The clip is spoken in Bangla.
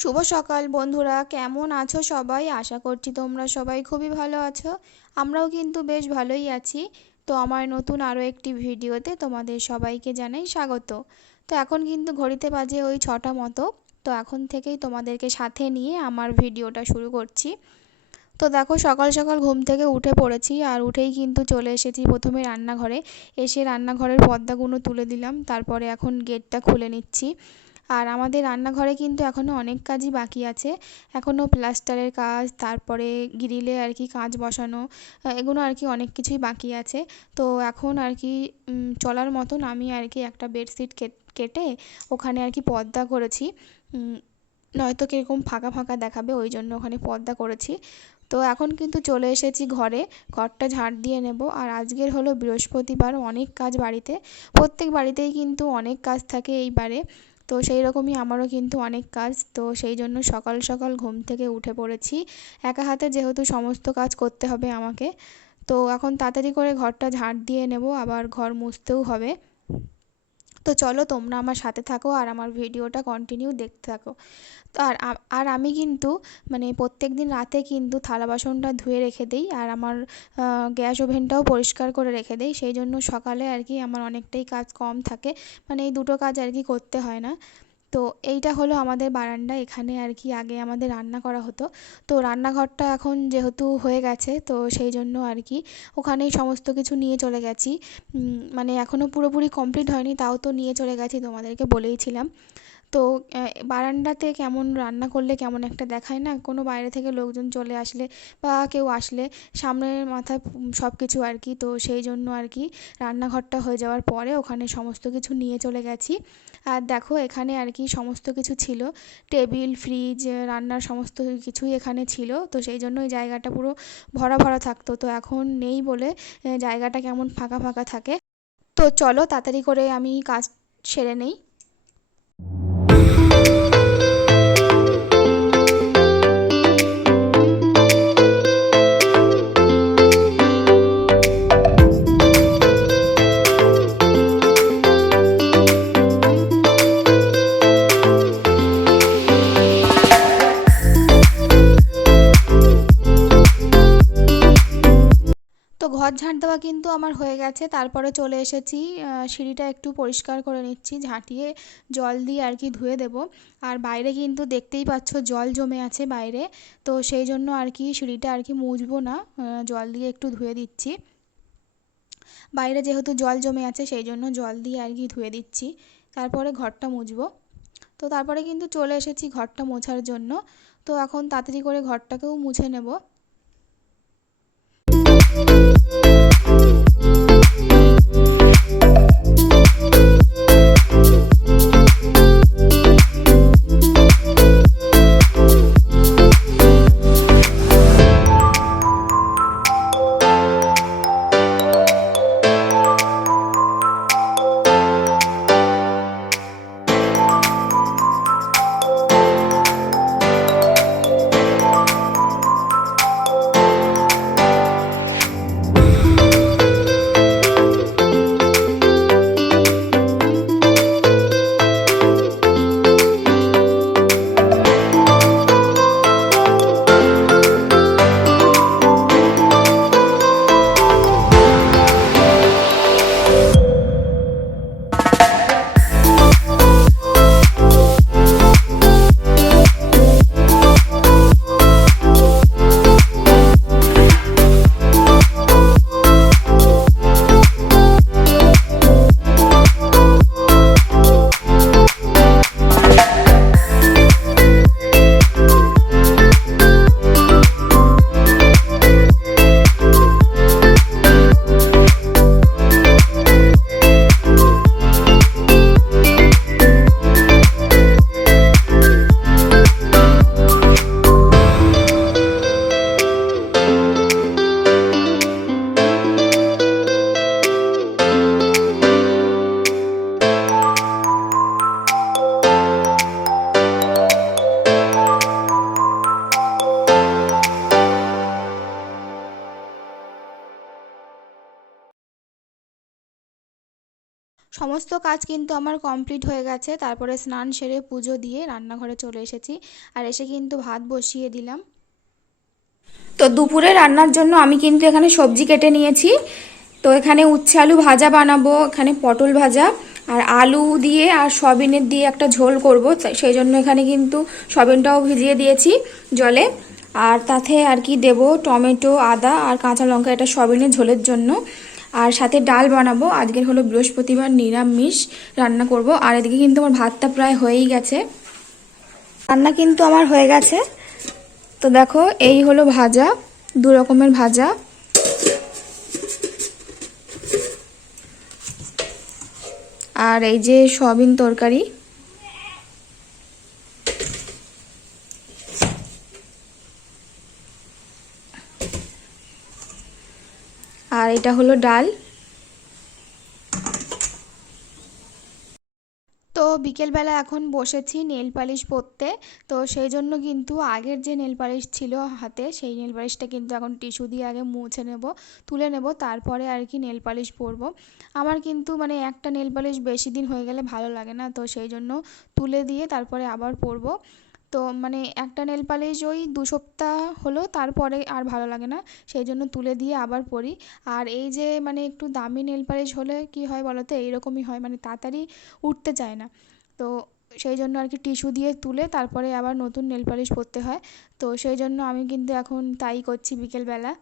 শুভ সকাল বন্ধুরা, কেমন আছো সবাই? আশা করছি তোমরা সবাই খুবই ভালো আছো। আমরাও কিন্তু বেশ ভালোই আছি। তো আমার নতুন আরও একটি ভিডিওতে তোমাদের সবাইকে জানাই স্বাগত। তো এখন কিন্তু ঘড়িতে বাজে ওই ছটা মতো। তো এখন থেকেই তোমাদেরকে সাথে নিয়ে আমার ভিডিওটা শুরু করছি। তো দেখো, সকাল সকাল ঘুম থেকে উঠে পড়েছি আর উঠেই কিন্তু চলে এসেছি প্রথমে রান্নাঘরে। এসে রান্নাঘরের পর্দাগুলো তুলে দিলাম। তারপরে এখন গেটটা খুলে নিচ্ছি। আর আমাদের রান্নাঘরে কিন্তু এখনও অনেক কাজই বাকি আছে। এখনও প্লাস্টারের কাজ, তারপরে গ্রিলে আর কি কাঁচ বসানো এগুলো আর কি অনেক কিছুই বাকি আছে। তো এখন আর কি চলার মতন আমি আর কি একটা বেডশিট কেটে ওখানে আর কি পর্দা করেছি। নয়তো কীরকম ফাঁকা ফাঁকা দেখাবে, ওই জন্য ওখানে পর্দা করেছি। তো এখন কিন্তু চলে এসেছি ঘরে, ঘরটা ঝাড় দিয়ে নেব। আর আজকের হলো বৃহস্পতিবার, অনেক কাজ বাড়িতে। প্রত্যেক বাড়িতেই কিন্তু অনেক কাজ থাকে এইবারে। তো সেই রকমই আমারও কিন্তু অনেক কাজ। তো সেই জন্য সকাল সকাল ঘুম থেকে উঠে পড়েছি। একা হাতে যেহেতু সমস্ত কাজ করতে হবে আমাকে। তো এখন তাড়াতাড়ি করে ঘরটা ঝাঁট দিয়ে নেব, আবার ঘর মুছতেও হবে। তো চলো তোমরা আমার সাথে থাকো আর আমার ভিডিওটা কন্টিনিউ দেখতে থাকো। তো আর আর আমি কিন্তু মানে প্রত্যেক দিন রাতে কিন্তু থালা বাসনটা ধুয়ে রেখে দিই আর আমার গ্যাস ওভেনটাও পরিষ্কার করে রেখে দিই। সেই জন্য সকালে আর কি আমার অনেকটাই কাজ কম থাকে। মানে এই দুটো কাজ আর কি করতে হয় না। তো এইটা হলো আমাদের বারান্দা এখানে আর কি আগে আমাদের রান্না করা হতো। তো রান্নাঘরটা এখন যেহেতু হয়ে গেছে, তো সেই জন্য আর কি ওখানেই সমস্ত কিছু নিয়ে চলে গেছি। মানে এখনও পুরোপুরি কমপ্লিট হয়নি, তাও তো নিয়ে চলে গেছি তোমাদেরকে বলেইছিলাম। তো বারান্দাতে কেমন রান্না করলে কেমন একটা দেখায় না? কোনো বাইরে থেকে লোকজন চলে আসলে বা কেউ আসলে সামনের মাথায় সব কিছু আর কি। তো সেই জন্য আর কি রান্নাঘরটা হয়ে যাওয়ার পরে ওখানে সমস্ত কিছু নিয়ে চলে গেছি। আর দেখো এখানে আর কি সমস্ত কিছু ছিল। টেবিল, ফ্রিজ, রান্নার সমস্ত কিছুই এখানে ছিল। তো সেই জন্য ওই জায়গাটা পুরো ভরা ভরা থাকতো। তো এখন নেই বলে জায়গাটা কেমন ফাঁকা ফাঁকা থাকে। তো চলো তাড়াতাড়ি করে আমি কাজ সেরে নেই। ঘর ঝাঁট দেওয়া কিন্তু আমার হয়ে গেছে। তারপরে চলে এসেছি সিঁড়িটা একটু পরিষ্কার করে নিচ্ছি, ঝাঁটিয়ে জল দিয়ে আর কি ধুয়ে দেব। আর বাইরে কিন্তু দেখতেই পাচ্ছ জল জমে আছে বাইরে, তো সেই জন্য আর কি সিঁড়িটা আর কি মুছবো না জল দিয়ে একটু ধুয়ে দিচ্ছি। বাইরে যেহেতু জল জমে আছে সেই জন্য জল দিয়ে আর কি ধুয়ে দিচ্ছি, তারপরে ঘরটা মুছবো। তো তারপরে কিন্তু চলে এসেছি ঘরটা মোছার জন্য, তো এখন তাড়াতাড়ি করে ঘরটাকেও মুছে নেব। সমস্ত কাজ কিন্তু আমার কমপ্লিট হয়ে গেছে। তারপরে স্নান সেরে পুজো দিয়ে রান্নাঘরে চলে এসেছি। আর এসে কিন্তু ভাত বসিয়ে দিলাম। তো দুপুরে রান্নার জন্য আমি কিন্তু এখানে সবজি কেটে নিয়েছি। তো এখানে উচ্ছে আলু ভাজা বানাবো, এখানে পটল ভাজা, আর আলু দিয়ে আর সয়াবিনের দিয়ে একটা ঝোল করব। সেই জন্য এখানে কিন্তু সয়াবিনটাও ভিজিয়ে দিয়েছি জলে। আর তাতে আর কি দেব? টমেটো, আদা আর কাঁচা লঙ্কা, এটা সয়াবিনের ঝোলের জন্য। আর সাথে ডাল বানাবো। আজকের হলো বৃহস্পতিবার, নিরামিষ রান্না করব। আর এদিকে কিন্তু আমার ভাতটা প্রায় হয়েই গেছে। রান্না কিন্তু আমার হয়ে গেছে। তো দেখো, এই হলো ভাজা, দু রকমের ভাজা। আর এই যে সয়াবিন তরকারি। আর এটা হলো ডাল। তো বিকেলবেলা এখন বসেছি নেল পালিশ পরতে। তো সেই জন্য কিন্তু আগের যে নেল পালিশ ছিল হাতে, সেই নেল পালিশটা কিন্তু এখন টিস্যু দিয়ে আগে মুছে নেব, তুলে নেব, তারপরে আর কি নেল পালিশ পরবো। আমার কিন্তু মানে একটা নেল পালিশ বেশি দিন হয়ে গেলে ভালো লাগে না, তো সেই জন্য তুলে দিয়ে তারপরে আবার পরবো। তো মানে একটা নেল পালিশ ওই দু সপ্তাহ হলো, তারপরে আর ভালো লাগে না। সেই জন্য তুলে দিয়ে আবার পরি। আর এই যে মানে একটু দামি নেল পালিশ হলে কি হয় বলো তো এইরকমই হয় মানে তাড়াতাড়ি উঠতে চায় না। তো সেই জন্য আর কি টিস্যু দিয়ে তুলে তারপরে আবার নতুন নেল পালিশ পরতে হয়। তো সেই জন্য আমি কিন্তু এখন তাই করছি বিকেলবেলা।